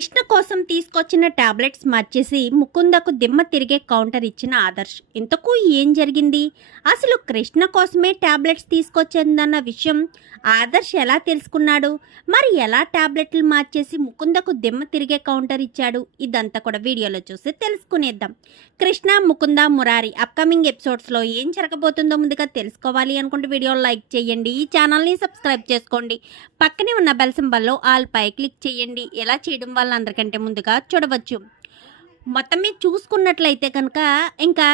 కృష్ణ కోసం తీసుకొచ్చిన టాబ్లెట్స్ మార్చేసి ముకుందకు దిమ్మ తిరిగే కౌంటర్ ఇచ్చిన ఆదర్శ్ ఇంతకు ఏం జరిగింది? అసలు కృష్ణ కోసమే టాబ్లెట్స్ తీసుకొచ్చిందన్న విషయం ఆదర్శ్ ఎలా తెలుసుకున్నాడు? మరి ఎలా టాబ్లెట్లు మార్చేసి ముకుందకు దిమ్మ తిరిగే కౌంటర్ ఇచ్చాడు? ఇదంతా కూడా వీడియోలో చూసి తెలుసుకునేద్దాం. కృష్ణ ముకుంద మురారి అప్కమింగ్ ఎపిసోడ్స్లో ఏం జరగబోతుందో ముందుగా తెలుసుకోవాలి అనుకుంటే వీడియో లైక్ చేయండి ఈ ఛానల్ని సబ్స్క్రైబ్ చేసుకోండి. పక్కనే ఉన్న బెల్ సింబల్లో ఆల్ పై క్లిక్ చేయండి. ఎలా చేయడం వల్ల అందరికంటే ముందుగా చూడవచ్చు. మొత్తం మీద చూసుకున్నట్లయితే కనుక ఇంకా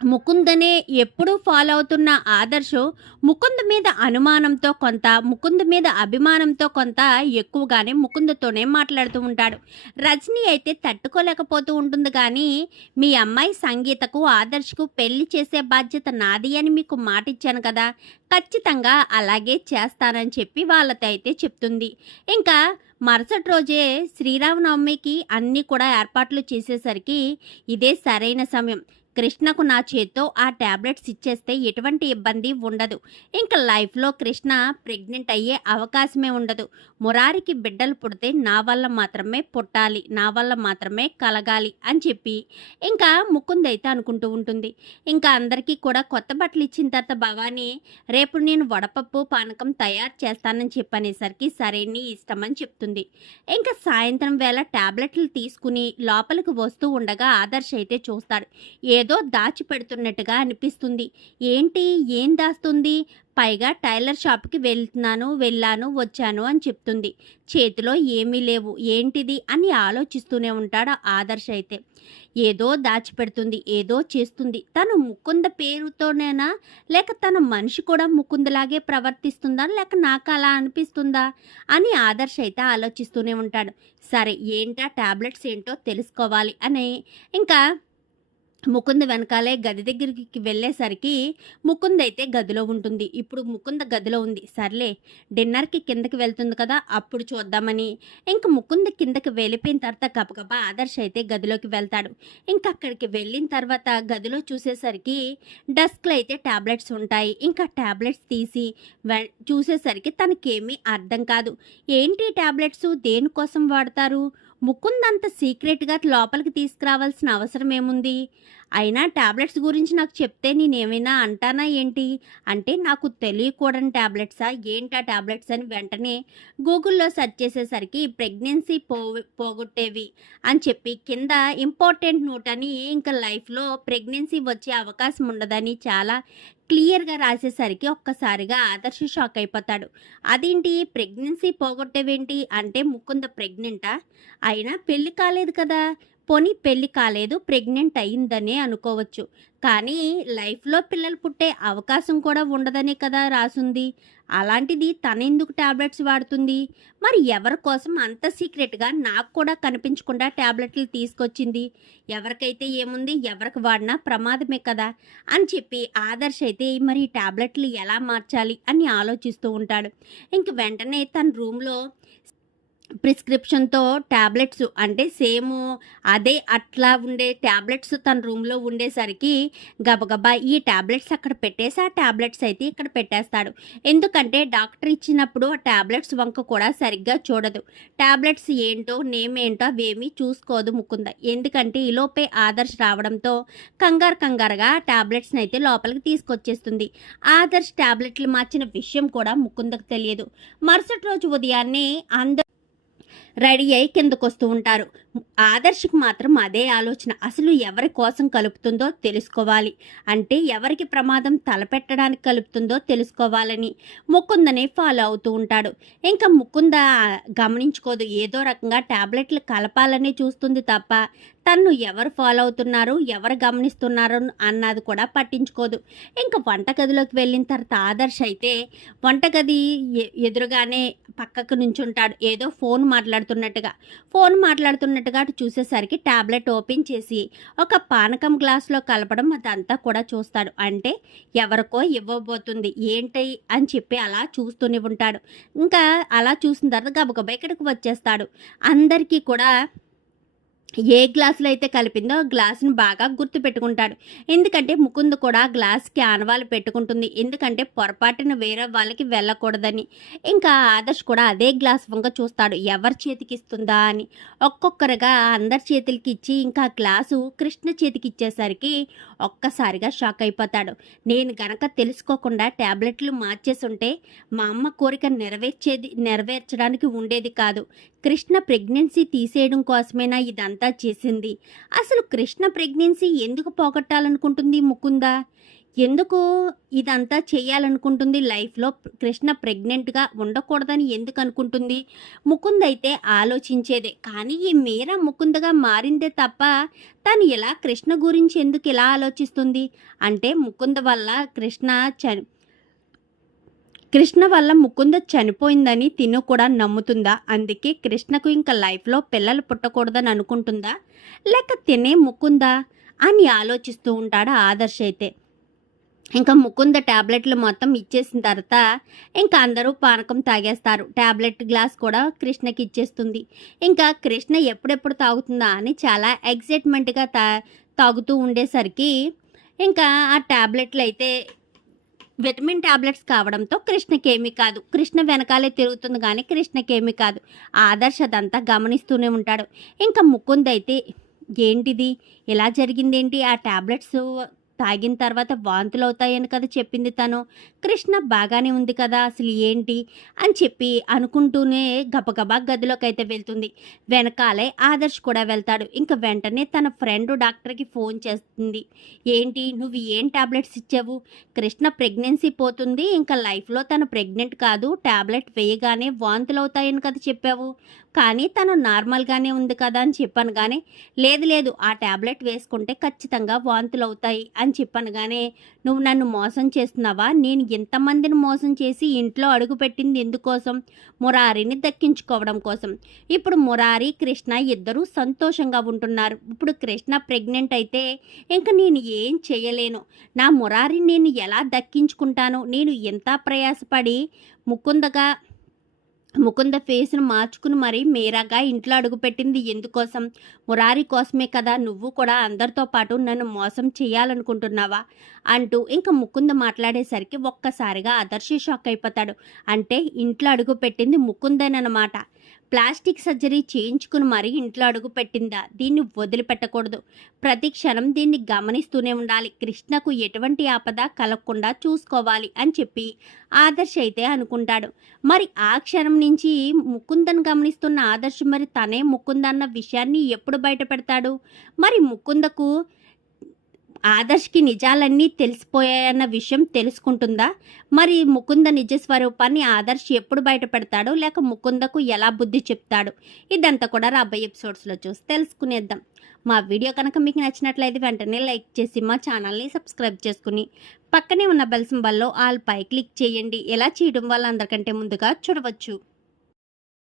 ముకుందనే ఎప్పుడూ ఫాలో అవుతున్న ఆదర్శు ముకుంద్ మీద అనుమానంతో కొంత ముకుంద్ మీద అభిమానంతో కొంత ఎక్కువగానే ముకుందతోనే మాట్లాడుతూ ఉంటాడు. రజనీ అయితే తట్టుకోలేకపోతూ ఉంటుంది కానీ మీ అమ్మాయి సంగీతకు ఆదర్శకు పెళ్ళి చేసే బాధ్యత నాది అని మీకు మాట ఇచ్చాను కదా ఖచ్చితంగా అలాగే చేస్తానని చెప్పి వాళ్ళతో అయితే చెప్తుంది. ఇంకా మరుసటి రోజే శ్రీరామనవమికి అన్నీ కూడా ఏర్పాట్లు చేసేసరికి ఇదే సరైన సమయం. కృష్ణకు నా చేత్తో ఆ ట్యాబ్లెట్స్ ఇచ్చేస్తే ఎటువంటి ఇబ్బంది ఉండదు. ఇంకా లైఫ్లో కృష్ణ ప్రెగ్నెంట్ అయ్యే అవకాశమే ఉండదు. మురారికి బిడ్డలు పుడితే నా వల్ల మాత్రమే పుట్టాలి నా వల్ల మాత్రమే కలగాలి అని చెప్పి ఇంకా ముకుందైతే అనుకుంటూ ఉంటుంది. ఇంకా అందరికీ కూడా కొత్త బట్టలు ఇచ్చిన తర్వాత భవానీ రేపు నేను వడపప్పు పానకం తయారు చేస్తానని చెప్పనేసరికి సరే నీ ఇష్టమని చెప్తుంది. ఇంకా సాయంత్రం వేళ ట్యాబ్లెట్లు తీసుకుని లోపలికి వస్తూ ఉండగా ఆదర్శ్ అయితే చూస్తాడు. ఏదో ఏదో దాచిపెడుతున్నట్టుగా అనిపిస్తుంది. ఏంటి? ఏం దాస్తుంది? పైగా టైలర్ షాప్కి వెళ్తున్నాను వెళ్ళాను వచ్చాను అని చెప్తుంది. చేతిలో ఏమీ లేవు. ఏంటిది? అని ఆలోచిస్తూనే ఉంటాడు ఆదర్శ అయితే. ఏదో దాచిపెడుతుంది ఏదో చేస్తుంది. తను ముకుంద పేరుతోనేనా? లేక తన మనిషి కూడా ముకుందలాగే ప్రవర్తిస్తుందా? లేక నాకు అలా అనిపిస్తుందా? అని ఆదర్శ అయితే ఆలోచిస్తూనే ఉంటాడు. సరే ఏంటా? టాబ్లెట్స్ ఏంటో తెలుసుకోవాలి అని. ఇంకా ముకుంద వెనకాలే గది దగ్గరికి వెళ్ళేసరికి ముకుంద అయితే గదిలో ఉంటుంది. ఇప్పుడు ముకుంద గదిలో ఉంది. సర్లే డిన్నర్కి కిందకి వెళ్తుంది కదా అప్పుడు చూద్దామని. ఇంక ముకుంద కిందకి వెళ్ళిపోయిన తర్వాత గబగబా ఆదర్శ్ అయితే గదిలోకి వెళ్తాడు. ఇంకా అక్కడికి వెళ్ళిన తర్వాత గదిలో చూసేసరికి డస్క్లో అయితే ట్యాబ్లెట్స్ ఉంటాయి. ఇంకా ట్యాబ్లెట్స్ తీసి చూసేసరికి తనకేమీ అర్థం కాదు. ఏంటి ట్యాబ్లెట్స్ దేనికోసం వాడతారు? ముకుందంత సీక్రెట్గా లోపలికి తీసుకురావాల్సిన అవసరం ఏముంది? అయినా టాబ్లెట్స్ గురించి నాకు చెప్తే నేనేమైనా అంటానా ఏంటి? అంటే నాకు తెలియకూడని టాబ్లెట్సా? ఏంటా టాబ్లెట్స్ అని వెంటనే గూగుల్లో సెర్చ్ చేసేసరికి ప్రెగ్నెన్సీ పో పోగొట్టేవి అని చెప్పి కింద ఇంపార్టెంట్ నోట్ అని ఇంకా లైఫ్లో ప్రెగ్నెన్సీ వచ్చే అవకాశం ఉండదని చాలా క్లియర్గా రాసేసరికి ఒక్కసారిగా ఆదర్శ షాక్ అయిపోతాడు. అదేంటి? ప్రెగ్నెన్సీ పోగొట్టేవేంటి? అంటే ముకుంద ప్రెగ్నెంటా? అయినా పెళ్ళి కాలేదు కదా? పోని పెళ్ళి కాలేదు ప్రెగ్నెంట్ అయిందనే అనుకోవచ్చు. కానీ లైఫ్లో పిల్లలు పుట్టే అవకాశం కూడా ఉండదనే కదా రాసుంది. అలాంటిది తనెందుకు టాబ్లెట్స్ వాడుతుంది? మరి ఎవరి కోసం అంత సీక్రెట్గా నాకు కూడా కనిపించకుండా టాబ్లెట్లు తీసుకొచ్చింది? ఎవరికైతే ఏముంది ఎవరికి వాడినా ప్రమాదమే కదా? అని చెప్పి ఆదర్శ్ అయితే మరి ట్యాబ్లెట్లు టాబ్లెట్లు ఎలా మార్చాలి అని ఆలోచిస్తూ ఉంటాడు. ఇంక వెంటనే తన రూమ్లో ప్రిస్క్రిప్షన్తో ట్యాబ్లెట్స్ అంటే సేమ్ అదే అట్లా ఉండే ట్యాబ్లెట్స్ తన రూమ్లో ఉండేసరికి గబగబా ఈ ట్యాబ్లెట్స్ అక్కడ పెట్టేసి ఆ ట్యాబ్లెట్స్ అయితే ఇక్కడ పెట్టేస్తాడు. ఎందుకంటే డాక్టర్ ఇచ్చినప్పుడు ఆ ట్యాబ్లెట్స్ వంక కూడా సరిగ్గా చూడదు. ట్యాబ్లెట్స్ ఏంటో నేమ్ ఏంటో అవేమీ చూసుకోదు ముకుంద. ఎందుకంటే ఈలోపే ఆదర్శ్ రావడంతో కంగారు కంగారుగా ఆ ట్యాబ్లెట్స్ని అయితే లోపలికి తీసుకొచ్చేస్తుంది. ఆదర్శ్ ట్యాబ్లెట్లు మార్చిన విషయం కూడా ముకుందకు తెలియదు. మరుసటి రోజు ఉదయాన్నే అందరూ రెడీ అయి కిందకు వస్తూ ఉంటారు. ఆదర్శకు మాత్రం అదే ఆలోచన. అసలు ఎవరి కోసం కలుపుతుందో తెలుసుకోవాలి. అంటే ఎవరికి ప్రమాదం తలపెట్టడానికి కలుపుతుందో తెలుసుకోవాలని ముకుందనే ఫాలో అవుతూ ఉంటాడు. ఇంకా ముకుంద గమనించుకోదు. ఏదో రకంగా ట్యాబ్లెట్లు కలపాలని చూస్తుంది తప్ప తన్ను ఎవరు ఫాలో అవుతున్నారు ఎవరు గమనిస్తున్నారు అన్నది కూడా పట్టించుకోదు. ఇంకా వంటగదిలోకి వెళ్ళిన తర్వాత ఆదర్శ్ అయితే వంటగది ఎదురుగానే పక్కకు నుంచుంటాడు. ఏదో ఫోన్ మాట్లాడుతున్నట్టుగా. ఫోన్ మాట్లాడుతున్నట్టు మాట్లాడుతున్నట్టుగా అటు చూసేసరికి ట్యాబ్లెట్ ఓపెన్ చేసి ఒక పానకం గ్లాస్లో కలపడం అదంతా కూడా చూస్తాడు. అంటే ఎవరికో ఇవ్వబోతుంది. ఏంటి అని చెప్పి అలా చూస్తూనే ఉంటాడు. ఇంకా అలా చూసిన తర్వాత గబగబా ఇక్కడికి వచ్చేస్తాడు. అందరికీ కూడా ఏ గ్లాసులో అయితే కలిపిందో గ్లాసును బాగా గుర్తు పెట్టుకుంటాడు. ఎందుకంటే ముకుంద్ కూడా గ్లాస్కి ఆనవాళ్ళు పెట్టుకుంటుంది. ఎందుకంటే పొరపాటున వేరే వాళ్ళకి వెళ్ళకూడదని. ఇంకా ఆదర్శ్ కూడా అదే గ్లాస్ వంక చూస్తాడు. ఎవరి చేతికి ఇస్తుందా అని. ఒక్కొక్కరుగా అందరి చేతులకి ఇచ్చి ఇంకా గ్లాసు కృష్ణ చేతికి ఇచ్చేసరికి ఒక్కసారిగా షాక్ అయిపోతాడు. నేను గనక తెలుసుకోకుండా ట్యాబ్లెట్లు మార్చేసి ఉంటే మా అమ్మ కోరిక నెరవేర్చేది నెరవేర్చడానికి ఉండేది కాదు. కృష్ణ ప్రెగ్నెన్సీ తీసేయడం కోసమేనా ఇదంతా చేసింది? అసలు కృష్ణ ప్రెగ్నెన్సీ ఎందుకు పోగొట్టాలనుకుంటుంది ముకుందా? ఎందుకు ఇదంతా చేయాలనుకుంటుంది? లైఫ్లో కృష్ణ ప్రెగ్నెంట్గా ఉండకూడదని ఎందుకు అనుకుంటుంది? ముకుంద్ అయితే ఆలోచించేదే. కానీ ఈ మీరా ముకుందగా మారిందే తప్ప తను ఎలా కృష్ణ గురించి ఎందుకు ఇలా ఆలోచిస్తుంది? అంటే ముకుంద వల్ల కృష్ణ చని కృష్ణ వల్ల ముకుంద చనిపోయిందని తిను కూడా నమ్ముతుందా? అందుకే కృష్ణకు ఇంకా లైఫ్లో పిల్లలు పుట్టకూడదని అనుకుంటుందా? లేక తినే ముకుందా? అని ఆలోచిస్తూ ఉంటాడు ఆదర్శ అయితే. ఇంకా ముకుంద ట్యాబ్లెట్లు మొత్తం ఇచ్చేసిన తర్వాత ఇంకా అందరూ పానకం తాగేస్తారు. ట్యాబ్లెట్ గ్లాస్ కూడా కృష్ణకి ఇచ్చేస్తుంది. ఇంకా కృష్ణ ఎప్పుడెప్పుడు తాగుతుందా అని చాలా ఎగ్జైట్మెంట్గా తా తాగుతూ ఉండేసరికి ఇంకా ఆ ట్యాబ్లెట్లు అయితే విటమిన్ టాబ్లెట్స్ కావడంతో కృష్ణకేమీ కాదు. కృష్ణ వెనకాలే తిరుగుతుంది కానీ కృష్ణకేమీ కాదు. ఆదర్శ అదంతా గమనిస్తూనే ఉంటాడు. ఇంకా ముకుంద్ అయితే ఏంటిది? ఇలా జరిగిందేంటి? ఆ టాబ్లెట్స్ తాగిన తర్వాత వాంతులు అవుతాయని కదా చెప్పింది తను. కృష్ణ బాగానే ఉంది కదా అసలు ఏంటి? అని చెప్పి అనుకుంటూనే గబగబా గదిలోకి అయితే వెళ్తుంది. వెనకాలే ఆదర్శ్ కూడా వెళ్తాడు. ఇంకా వెంటనే తన ఫ్రెండ్ డాక్టర్కి ఫోన్ చేస్తుంది. ఏంటి? నువ్వు ఏం టాబ్లెట్స్ ఇచ్చావు? కృష్ణ ప్రెగ్నెన్సీ పోతుంది. ఇంకా లైఫ్లో తను ప్రెగ్నెంట్ కాదు. టాబ్లెట్ వేయగానే వాంతులు అవుతాయని కదా చెప్పావు. కానీ తను నార్మల్గానే ఉంది కదా అని చెప్పాను కానీ లేదు లేదు ఆ టాబ్లెట్ వేసుకుంటే ఖచ్చితంగా వాంతులు అవుతాయి అని చెప్పాను. చెప్పనగానే నువ్వు నన్ను మోసం చేస్తున్నావా? నేను ఎంతమందిని మోసం చేసి ఇంట్లో అడుగుపెట్టింది ఎందుకోసం? మురారిని దక్కించుకోవడం కోసం. ఇప్పుడు మురారి కృష్ణ ఇద్దరూ సంతోషంగా ఉంటున్నారు. ఇప్పుడు కృష్ణ ప్రెగ్నెంట్ అయితే ఇంకా నేను ఏం చేయలేను. నా మురారి నేను ఎలా దక్కించుకుంటాను? నేను ఎంత ప్రయాసపడి ముకుందగా ముకుంద ఫేస్ను మార్చుకుని మరి మీరాగా ఇంట్లో అడుగుపెట్టింది ఎందుకోసం? మురారి కోసమే కదా నువ్వు కూడా అందరితో పాటు నన్ను మోసం చేయాలనుకుంటున్నావా? అంటూ ఇంకా ముకుంద మాట్లాడేసరికి ఒక్కసారిగా ఆదర్శి షాక్ అయిపోతాడు. అంటే ఇంట్లో అడుగుపెట్టింది ముకుందేనమాట ప్లాస్టిక్ సర్జరీ చేయించుకుని మరీ ఇంట్లో అడుగు పెట్టిందా? దీన్ని వదిలిపెట్టకూడదు. ప్రతి క్షణం దీన్ని గమనిస్తూనే ఉండాలి. కృష్ణకు ఎటువంటి ఆపద కలగకుండా చూసుకోవాలి అని చెప్పి ఆదర్శ్ అయితే అనుకుంటాడు. మరి ఆ క్షణం నుంచి ముకుందని గమనిస్తున్న ఆదర్శ్ మరి తనే ముకుందన్న విషయాన్ని ఎప్పుడు బయట పెడతాడు మరి ముకుందకు ఆదర్శ్కి నిజాలన్నీ తెలిసిపోయాయన్న విషయం తెలుసుకుంటుందా? మరి ముకుంద నిజ స్వరూపాన్ని ఆదర్శ్ ఎప్పుడు బయట పెడతాడో లేక ముకుందకు ఎలా బుద్ధి చెప్తాడు? ఇదంతా కూడా రాబోయే ఎపిసోడ్స్లో చూసి తెలుసుకునేద్దాం. మా వీడియో కనుక మీకు నచ్చినట్లయితే వెంటనే లైక్ చేసి మా ఛానల్ని సబ్స్క్రైబ్ చేసుకుని పక్కనే ఉన్న బెల్ సింబల్లో ఆల్ పై క్లిక్ చేయండి. ఎలా చేయడం వల్ల అందరికంటే ముందుగా చూడవచ్చు.